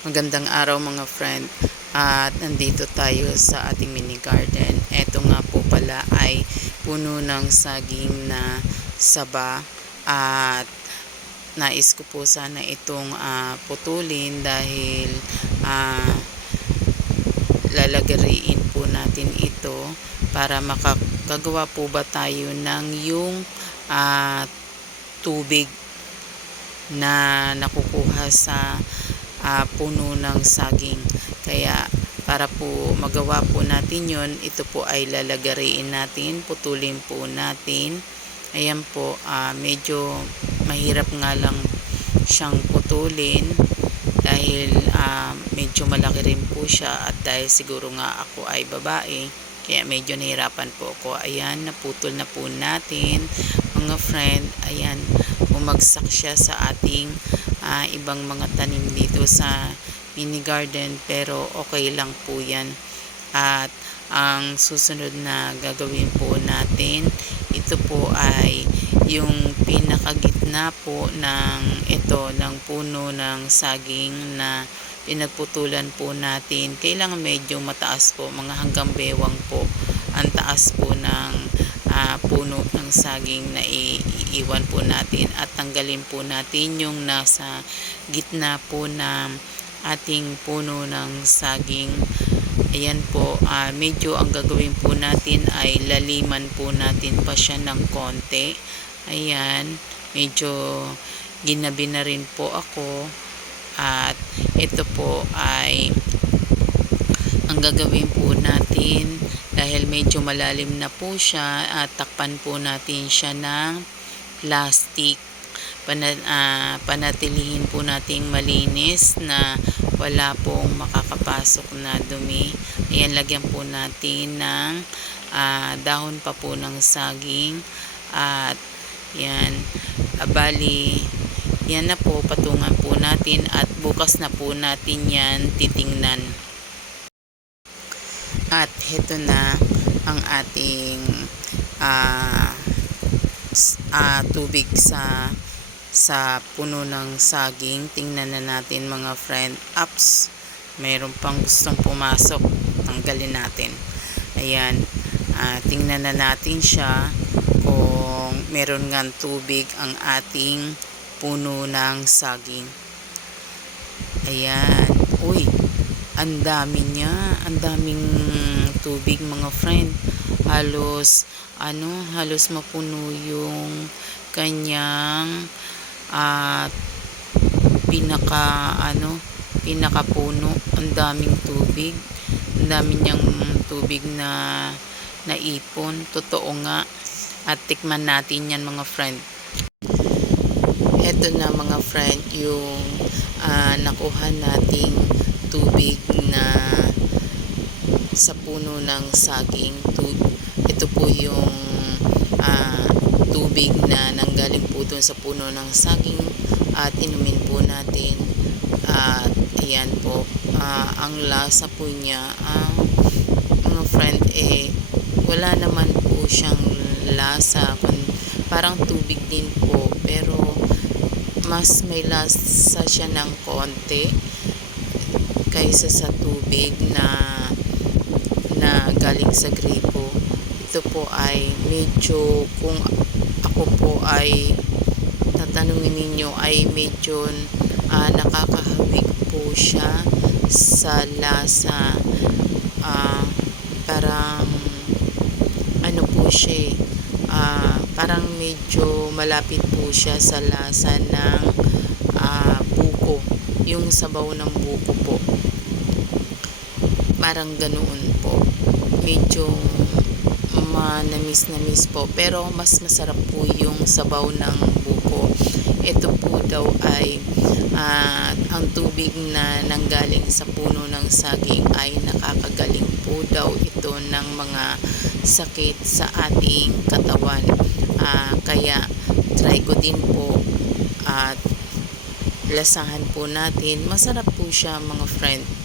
Magandang araw mga friend at nandito tayo sa ating mini garden. Ito nga po pala ay puno ng saging na saba at nais ko po sana itong ah, putulin dahil ah, lalagariin po natin ito para makagagawa po ba tayo ng yung ah, tubig na nakukuha sa ah, puno ng saging. Kaya para po magawa po natin yon ito po ay lalagariin natin, putulin po natin. Ayan po, ah, medyo mahirap nga lang siyang putulin dahil ah, medyo malaki rin po siya at dahil siguro nga ako ay babae kaya medyo nahirapan po ako ayan naputol na po natin mga friend ayan bumagsak siya sa ating ah, ibang mga tanim dito sa mini garden pero okay lang po yan. At ang susunod na gagawin po natin ito po ay yung pinakagitna po ng ito ng puno ng saging na pinagputulan po natin. Kailangan medyo mataas po mga hanggang bewang po ang taas po ng puno ng saging na iiwan po natin at tanggalin po natin yung nasa gitna po ng ating puno ng saging. Ayan po ah, medyo ang gagawin po natin ay laliman po natin pa siya ng konti. Ayan medyo ginabi na rin po ako. At ito po ay ang gagawin po natin dahil medyo malalim na po siya at takpan po natin siya ng plastic. Ah, panatilihin po nating malinis na wala pong makakapasok na dumi. Ayan lagyan po natin ng ah, dahon pa po ng saging at yan. Abali yan na po patungan po natin at bukas na po natin yan titingnan at heto na ang ating s- ah, tubig sa sa puno ng saging. Tingnan na natin mga friend. Ups! Mayroon pang gustong pumasok. Tanggalin natin. Ayan. Ah, tingnan na natin siya kung meron nga tubig ang ating puno ng saging. Ayan. Uy ang dami niya. Ang daming tubig mga friend. Halos ano halos mapuno yung kanyang at pinaka ano pinakapuno. Ang daming tubig. Ang dami niyang tubig na naipon. Totoo nga. At tikman natin yan mga friend eto na mga friend yung ah, nakuha nating tubig na sa puno ng saging. Ito po yung ah, tubig na nanggaling po dun sa puno ng saging at inumin po natin. At ayan po ah, ang lasa po niya ah, mga friend eh wala naman po siyang lasa. Parang tubig din po pero mas may lasa siya ng konti kaysa sa tubig na na galing sa gripo. Ito po ay medyo kung ako po ay tatanungin ninyo ay medyo ah, nakakahawig po siya sa lasa. Ah, parang ano po siya ah, parang medyo malapit po siya sa lasa ng ah, buko. Yung sabaw ng buko po. Parang ganoon po. Medyo manamis-namis po. Pero mas masarap po yung sabaw ng ito po daw ay ah, ang tubig na nanggaling sa puno ng saging ay nakakagaling po daw ito ng mga sakit sa ating katawan. Ah, kaya try ko din po at lasahan po natin. Masarap po siya mga friend